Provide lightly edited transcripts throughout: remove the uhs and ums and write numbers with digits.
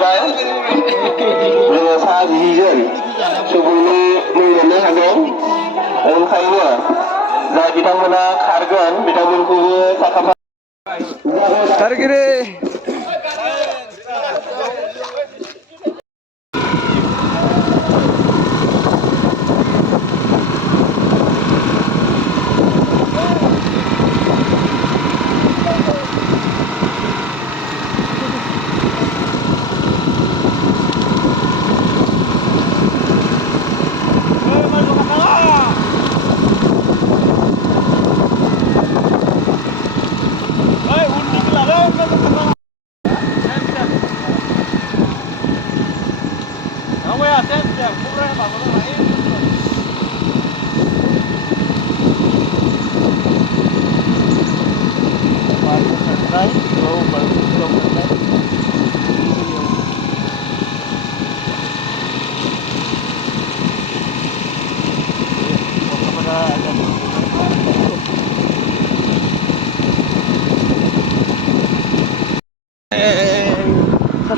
जाबाय जोङो सा 10 जोन सुबुंनि मुं मोननो हागोन ओंखायनो जाय बिथांमोना खारगोन बिथांमोनखौबो साखा खारगिरि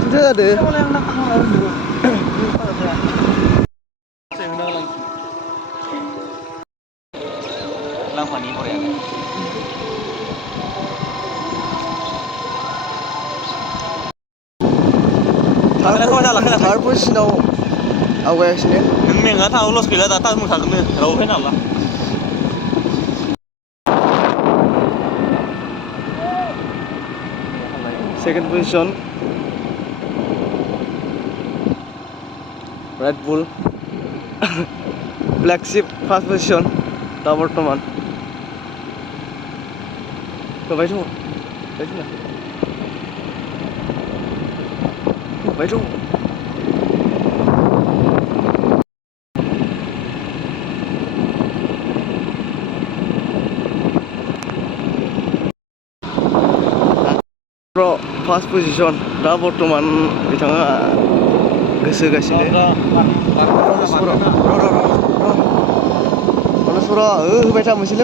satu ada. Third positionआव आवगायगासिनो नों मेङा थाङो लस गैला दा टाइम मोनखागोन राव फैनो हाला second position Red Bull Black Sheep first position दा बर्तमान होबाय दङ first position दा बर्तमान बिथाङा गोसो होगासिनो होबाय था मोनसे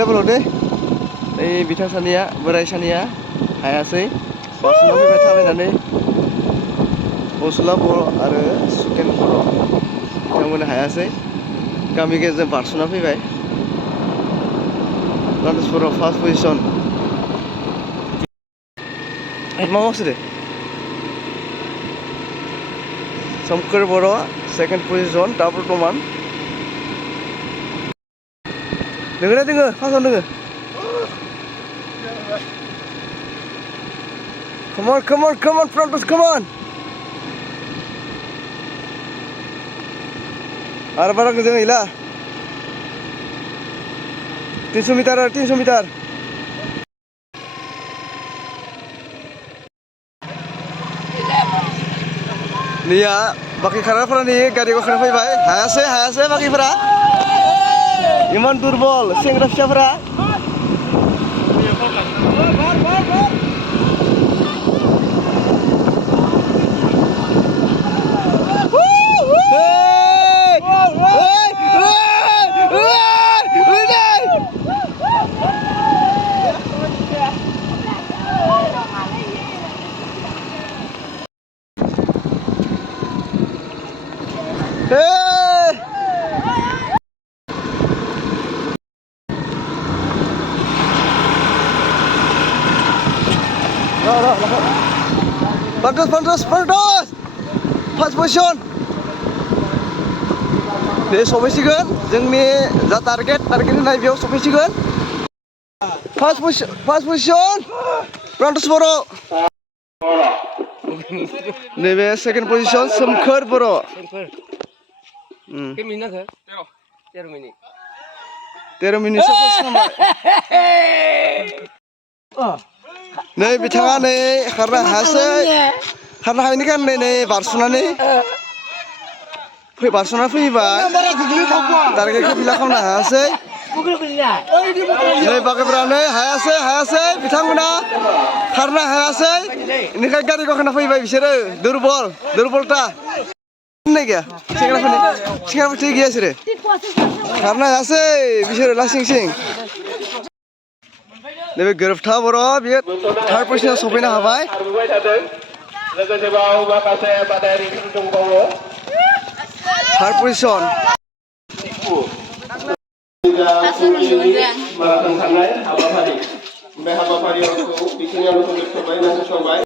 लेभेलाव दै नै बिथां सानैया बोराय सानैया हायासै बासुना फैबाय थाबायनानै असला बर' आरो सुकेन बर' बिथांमोना हायासै गामि गेजेरजों बारस'ना फैबाय रानसपुराव फार्स्ट पजिशन मा मावसो दे सोमखोर बर' सेकेन्ड पजिशन दा बर्तमान दोङो फार्स्टआव दोङो come on Frontos come on आरो बारा गोजों गैला 300 मिटार नैया बाखि खारग्राफोरा नै गारि गाखोना फैबाय हायासै बाखिफोरा इमान दुरबल सेंग्रा फिसाफोरा Pantos first position दे सफैसिगोन जोंनि जा टारगेट होनाय बेयाव सफैसिगोन फार्स्ट पजिशन Pantos बर' नैबे सेकेन्ड पजिशन सोमखोर बर' 13 मिनिट नै बिथाङा नै खारनो हायैनि खारनै नै बारस'ना फैबाय टारगेटखौ फिल खालामनो हायासै नै बाखिफोरा नै हायासै बिथांमोना खारनो हायासै बेनिखायनो गारि गाखोना फैबाय बिसोरो दुरबलता नै गैया सेंग्राफोर थै गैया बिसोरो खारनो हायासै बिसोरो लासिं नैबे गोरोबथा बर' बियो थार्ड पजिसनाव सफैनो हाबाय खारबोबाय थादों लोगोसेबाव माखासे बादायारिफोर दंबावो थार्ड पजिसन माराथन खारनाय हाबाफारि बे हाबाफारिखौ बेखिनियावनो फोजोबथ'बाय